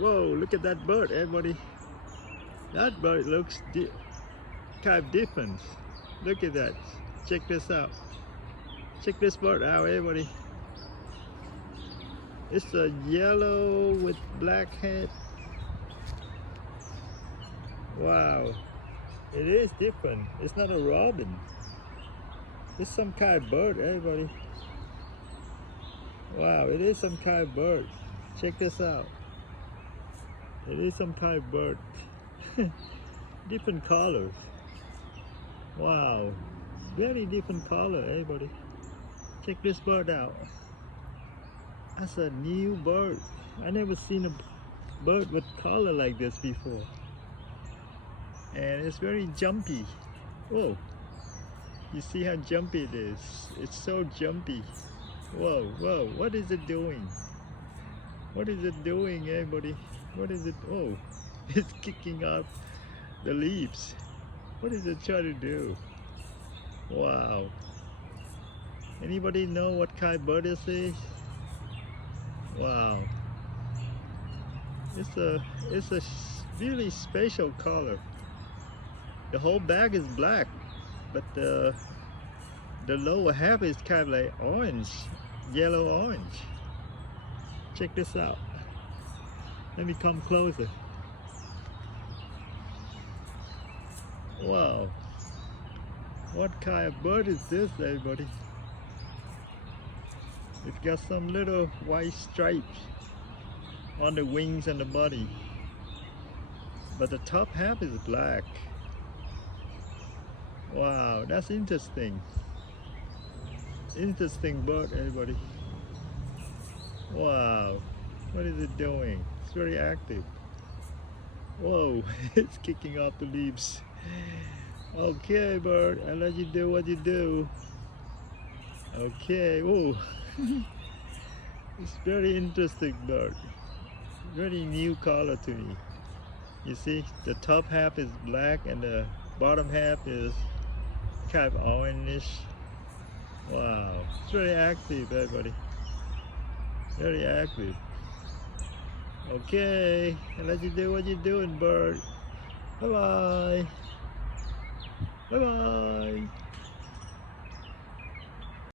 Whoa, look at that bird, everybody. That bird looks kind of different. Look at that. Check this out. Check this bird out, everybody. It's a yellow with black head. Wow. It is different. It's not a robin. It's some kind of bird, everybody. Wow, it is some kind of bird. Check this out. It is some kind of bird. Different colors. Wow. Very different color, everybody. Check this bird out. That's a new bird. I never seen a bird with color like this before. And it's very jumpy. Whoa. You see how jumpy it is? It's so jumpy. Whoa, whoa, what is it doing? What is it doing, everybody? What is it? Oh, it's kicking up the leaves. What is it trying to do? Wow. Anybody know what kind of bird this is? Wow. It's a really special color. The whole bag is black, but the lower half is kind of like orange, yellow orange. Check this out. Let me come closer. Wow. What kind of bird is this, everybody? It's got some little white stripes on the wings and the body, but the top half is black. Wow, that's interesting. Interesting bird, everybody. Wow, what is it doing? It's very active. Whoa, it's kicking off the leaves. Okay, bird, I'll let you do what you do. Okay, whoa. It's very interesting bird. Very new color to me. You see, the top half is black and the bottom half is kind of orangish. Wow, it's very active, everybody. Very active. Okay, I'll let you do what you're doing, bird. Bye-bye. Bye-bye.